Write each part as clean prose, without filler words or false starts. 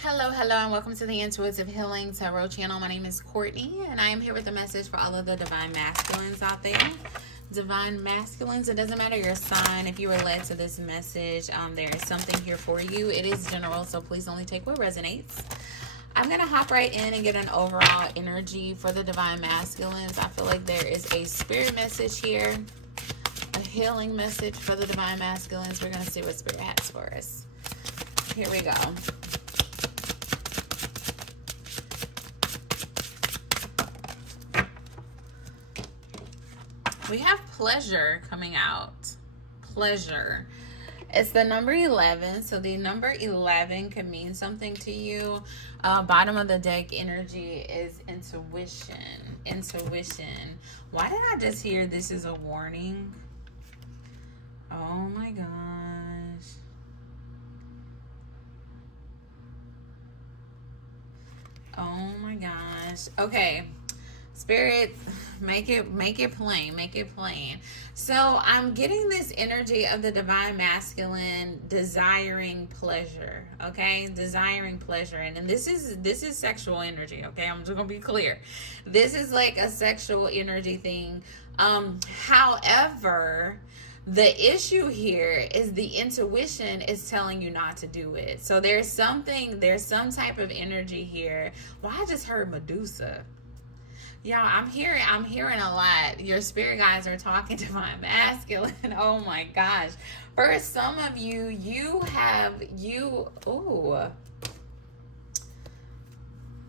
Hello, and welcome to the Intuitive Healing Tarot channel. My name is Courtney, and I am here with a message for all of the Divine Masculines out there. Divine Masculines, it doesn't matter your sign. If you were led to this message, there is something here for you. It is general, so please only take what resonates. I'm going to hop right in and get an overall energy for the Divine Masculines. I feel like there is a spirit message here, a healing message for the Divine Masculines. We're going to see what spirit has for us. Here we go. We have pleasure coming out. Pleasure. It's the number 11. So the number 11 can mean something to you. Bottom of the deck energy is intuition. Intuition. Why did I just hear this is a warning? Oh my gosh. Oh my gosh. Okay. Spirit, make it plain. So I'm getting this energy of the Divine Masculine desiring pleasure, okay? Desiring pleasure. And this is sexual energy, okay? I'm just gonna be clear. This is like a sexual energy thing. However, the issue here is the intuition is telling you not to do it. So there's some type of energy here. Well, I just heard Medusa. Y'all, I'm hearing a lot. Your spirit guides are talking to my masculine. Oh my gosh. For some of you,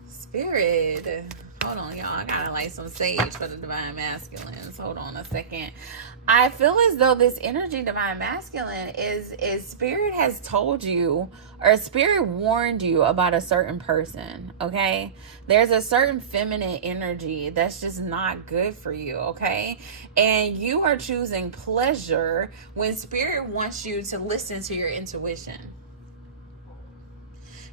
spirit. Hold on, y'all. I gotta light some sage for the Divine Masculines. Hold on a second. I feel as though this energy, Divine Masculine, is spirit has told you, or spirit warned you about a certain person, okay? There's a certain feminine energy that's just not good for you, okay? And you are choosing pleasure when spirit wants you to listen to your intuition.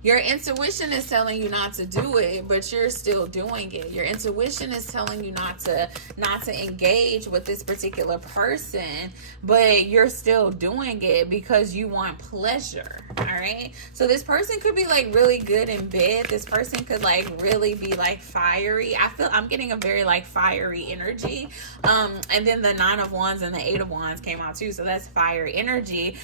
Your intuition is telling you not to do it, but you're still doing it. Your intuition is telling you not to engage with this particular person, but you're still doing it because you want pleasure. All right. So this person could be like really good in bed. This person could like really be like fiery. I'm getting a very like fiery energy. And then the 9 of Wands and the 8 of Wands came out too. So that's fire energy.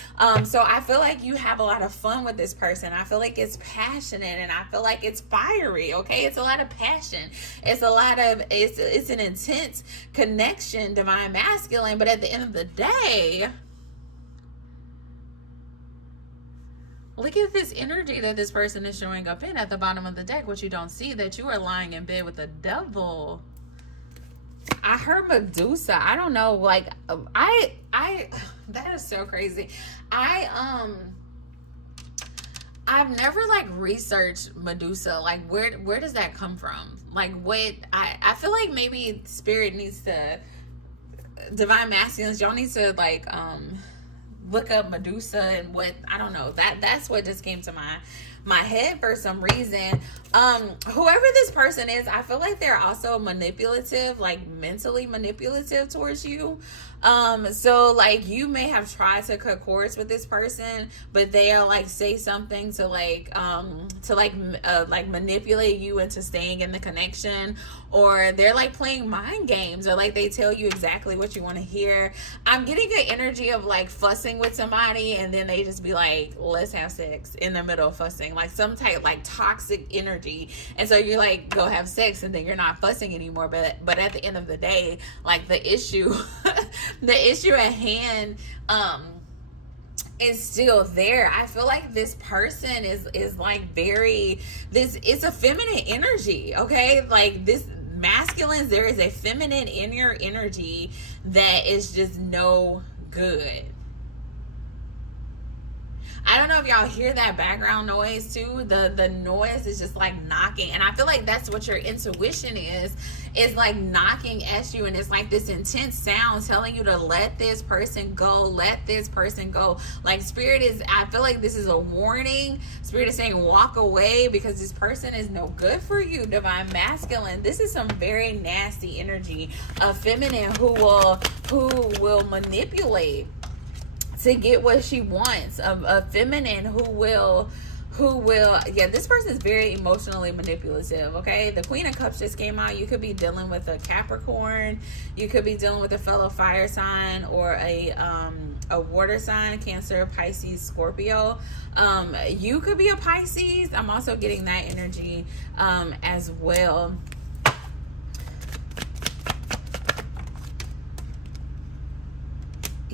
So I feel like you have a lot of fun with this person. I feel like it's passionate and I feel like it's fiery. Okay, it's a lot of passion. It's an intense connection, Divine Masculine. But at the end of the day, look at this energy that this person is showing up in at the bottom of the deck. What you don't see, that you are lying in bed with the devil. I heard Medusa. I don't know. Like that is so crazy. I've never like researched Medusa. Like where does that come from? Like what I feel like maybe spirit needs to, Divine Masculines, y'all need to like look up Medusa and what, I don't know. That's what just came to my head for some reason. Whoever this person is, I feel like they're also manipulative, like mentally manipulative towards you. So like you may have tried to cut cords with this person, but they'll like say something to manipulate you into staying in the connection, or they're like playing mind games, or like they tell you exactly what you want to hear. I'm getting an energy of like fussing with somebody and then they just be like, let's have sex in the middle of fussing, like some type like toxic energy. And so you're like, go have sex, and then you're not fussing anymore. But at the end of the day, like the issue the issue at hand is still there. I feel like this person is like it's a feminine energy, okay? Like this masculine, there is a feminine inner energy that is just no good. I don't know if y'all hear that background noise too. The noise is just like knocking, and I feel like that's what your intuition is like knocking at you, and it's like this intense sound telling you to let this person go, let this person go. Like spirit is, I feel like this is a warning. Spirit is saying walk away because this person is no good for you, Divine Masculine. This is some very nasty energy, a feminine who will manipulate to get what she wants, a feminine who will who will, yeah, this person is very emotionally manipulative, okay? The Queen of Cups just came out. You could be dealing with a Capricorn. You could be dealing with a fellow fire sign or a water sign, Cancer, Pisces, Scorpio. You could be a Pisces. I'm also getting that energy as well.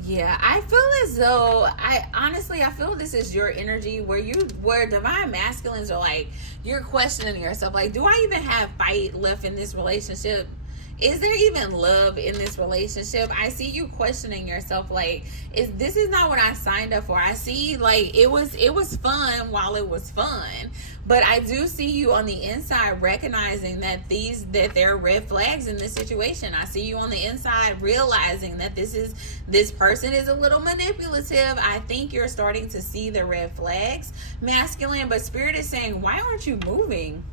Yeah, I feel as though, I feel this is your energy where divine masculines are like, you're questioning yourself, like, do I even have fight left in this relationship? Is there even love in this relationship? I see you questioning yourself, like, this is not what I signed up for. I see, like, it was fun while it was fun, but I do see you on the inside recognizing that there are red flags in this situation. I see you on the inside realizing that this person is a little manipulative. I think you're starting to see the red flags, masculine, but Spirit is saying, why aren't you moving?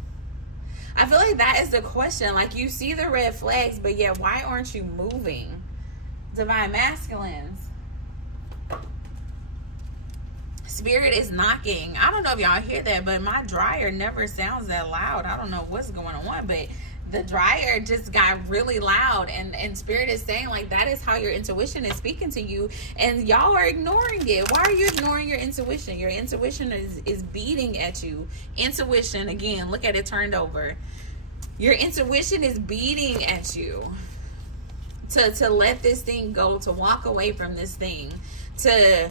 I feel like that is the question. Like, you see the red flags, but yet why aren't you moving? Divine masculines. Spirit is knocking. I don't know if y'all hear that, but my dryer never sounds that loud. I don't know what's going on, but the dryer just got really loud, and Spirit is saying, like, that is how your intuition is speaking to you, and y'all are ignoring it. Why are you ignoring your intuition? Your intuition is beating at you. Intuition, again, look at it turned over. Your intuition is beating at you to let this thing go, to walk away from this thing, to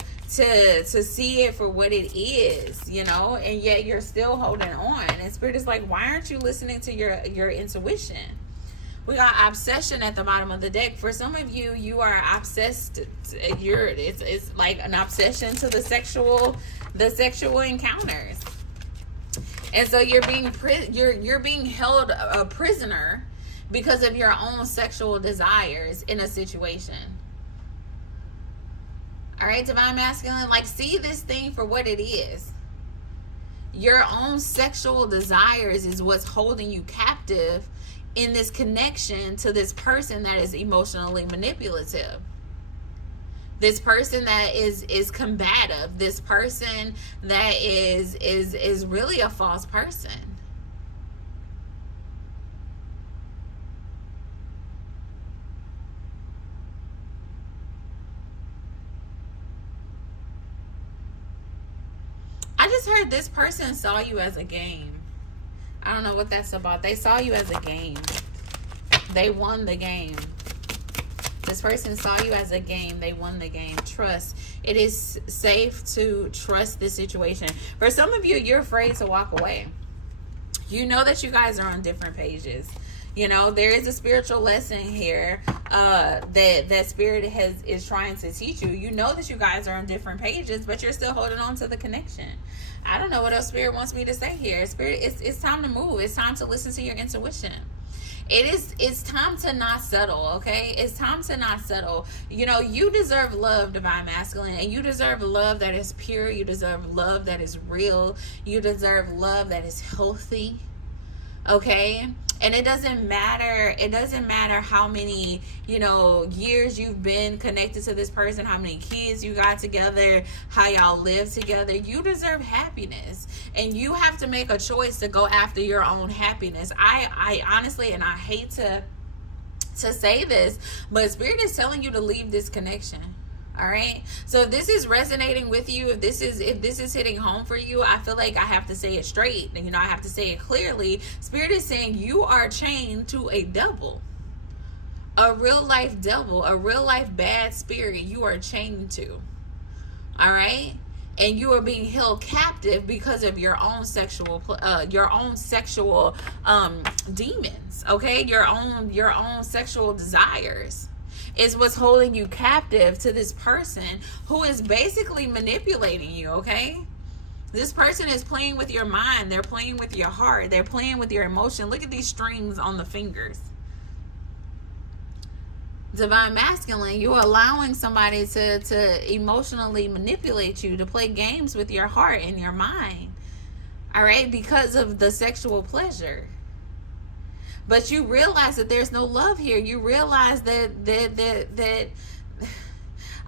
see it for what it is, you know, and yet you're still holding on. And Spirit is like, why aren't you listening to your intuition? We got obsession at the bottom of the deck. For some of you, you are obsessed. It's like an obsession to the sexual encounters, and so you're being held a prisoner because of your own sexual desires in a situation. All right, divine masculine, like, see this thing for what it is. Your own sexual desires is what's holding you captive in this connection to this person that is emotionally manipulative. This person that is combative. This person that is really a false person. I just heard this person saw you as a game. I don't know what that's about. They saw you as a game. They won the game. This person saw you as a game. They won the game. Trust. It is safe to trust this situation. For some of you, you're afraid to walk away. You know that you guys are on different pages. You know, there is a spiritual lesson here that Spirit is trying to teach you. You know that you guys are on different pages, but you're still holding on to the connection. I don't know what else Spirit wants me to say here. Spirit, it's time to move. It's time to listen to your intuition. It's time to not settle, okay? It's time to not settle. You know, you deserve love, divine masculine, and you deserve love that is pure. You deserve love that is real. You deserve love that is healthy, okay? And it doesn't matter how many, you know, years you've been connected to this person, how many kids you got together, how y'all live together. You deserve happiness, and you have to make a choice to go after your own happiness. I honestly, and I hate to say this, but Spirit is telling you to leave this connection. All right. So if this is resonating with you, if this is hitting home for you, I feel like I have to say it straight. You know, I have to say it clearly. Spirit is saying you are chained to a devil, a real life devil, a real life bad spirit. You are chained to. All right. And you are being held captive because of your own sexual demons. Okay. Your own sexual desires is what's holding you captive to this person who is basically manipulating you, okay? This person is playing with your mind. They're playing with your heart. They're playing with your emotion. Look at these strings on the fingers. Divine masculine, you're allowing somebody to emotionally manipulate you, to play games with your heart and your mind, all right, because of the sexual pleasure. But you realize that there's no love here. You realize that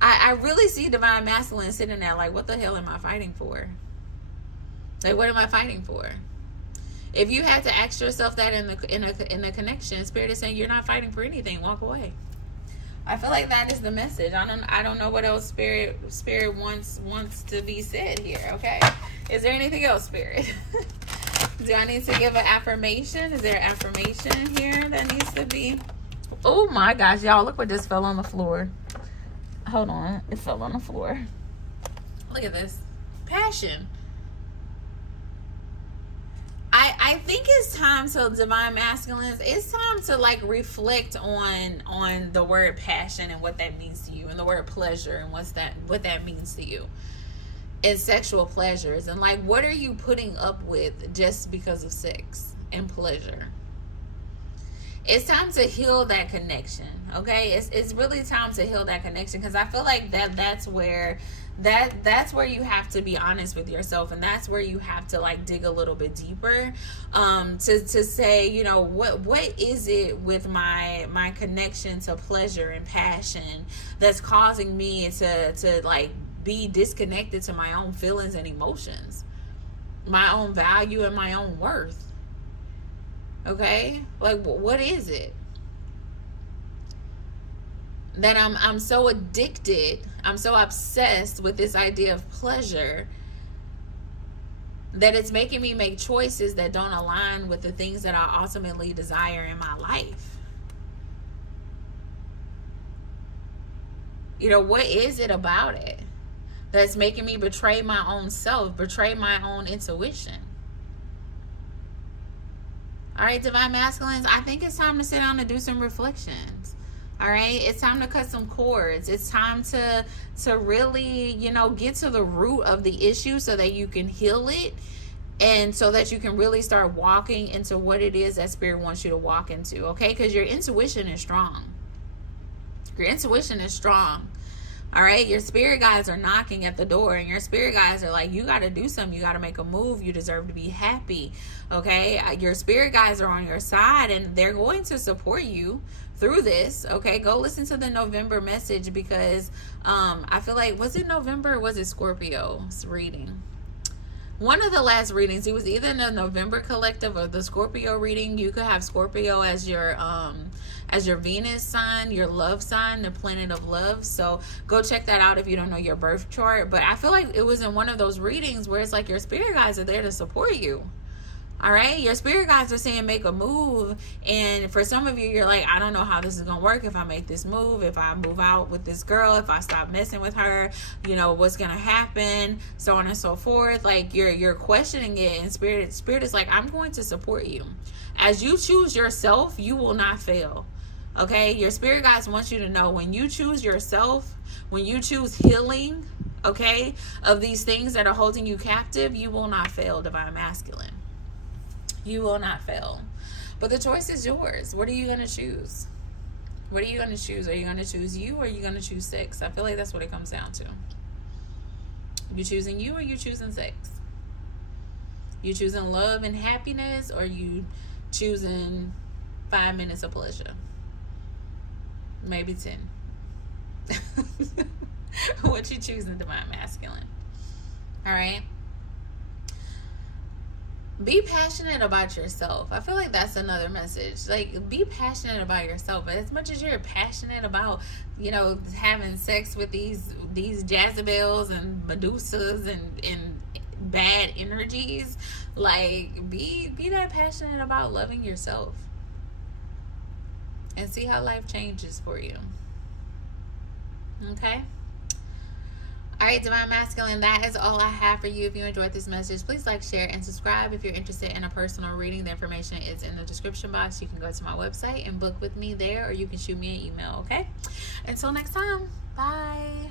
I really see divine masculine sitting there like, what the hell am I fighting for? Like, what am I fighting for? If you had to ask yourself that in the connection, Spirit is saying you're not fighting for anything. Walk away. I feel like that is the message. I don't know what else Spirit wants to be said here. Okay, is there anything else, Spirit? Do I need to give an affirmation? Is there an affirmation here that needs to be? Oh my gosh, y'all, look what just fell on the floor. Hold on, it fell on the floor. Look at this. Passion. I think it's time to, Divine Masculines, it's time to like reflect on the word passion and what that means to you, and the word pleasure and what that means to you, and sexual pleasures, and like, what are you putting up with just because of sex and pleasure? It's time to heal that connection. Okay, it's really time to heal that connection, because I feel like that's where you have to be honest with yourself, and that's where you have to like dig a little bit deeper, to say, you know, what is it with my connection to pleasure and passion that's causing me to like be disconnected to my own feelings and emotions, my own value and my own worth. Okay, like, what is it that I'm so addicted, I'm so obsessed with this idea of pleasure, that it's making me make choices that don't align with the things that I ultimately desire in my life? You know, what is it about it that's making me betray my own self, betray my own intuition? All right, Divine Masculines, I think it's time to sit down and do some reflections. All right, it's time to cut some cords. It's time to really, you know, get to the root of the issue so that you can heal it, and so that you can really start walking into what it is that Spirit wants you to walk into. Okay, because your intuition is strong. Your intuition is strong. All right, your spirit guides are knocking at the door, and your spirit guides are like, you got to do something. You got to make a move. You deserve to be happy. Okay, your spirit guides are on your side, and they're going to support you through this. Okay, go listen to the November message, because I feel like, was it November or was it Scorpio's reading? One of the last readings, it was either in the November collective or the Scorpio reading. You could have Scorpio as your Venus sign, your love sign, the planet of love. So go check that out if you don't know your birth chart. But I feel like it was in one of those readings where it's like your spirit guides are there to support you. All right, your spirit guides are saying make a move, and for some of you, you're like, I don't know how this is gonna work. If I make this move, if I move out with this girl, if I stop messing with her, you know, what's gonna happen, so on and so forth. Like, you're questioning it, and spirit is like, I'm going to support you. As you choose yourself, you will not fail. Okay, your spirit guides want you to know, when you choose yourself, when you choose healing, okay, of these things that are holding you captive, you will not fail, Divine Masculine. You will not fail. But the choice is yours. What are you going to choose? What are you going to choose? Are you going to choose you, or are you going to choose sex? I feel like that's what it comes down to. You choosing you, or you choosing sex? You choosing love and happiness, or you choosing 5 minutes of pleasure? Maybe 10. What you choosing, Divine Masculine? All right. Be passionate about yourself. I feel like that's another message. Like, be passionate about yourself. But as much as you're passionate about, you know, having sex with these Jezebels and Medusas and bad energies, like, be that passionate about loving yourself, and see how life changes for you. Okay? All right, Divine Masculine, that is all I have for you. If you enjoyed this message, please like, share, and subscribe. If you're interested in a personal reading, the information is in the description box. You can go to my website and book with me there, or you can shoot me an email, okay? Until next time, bye.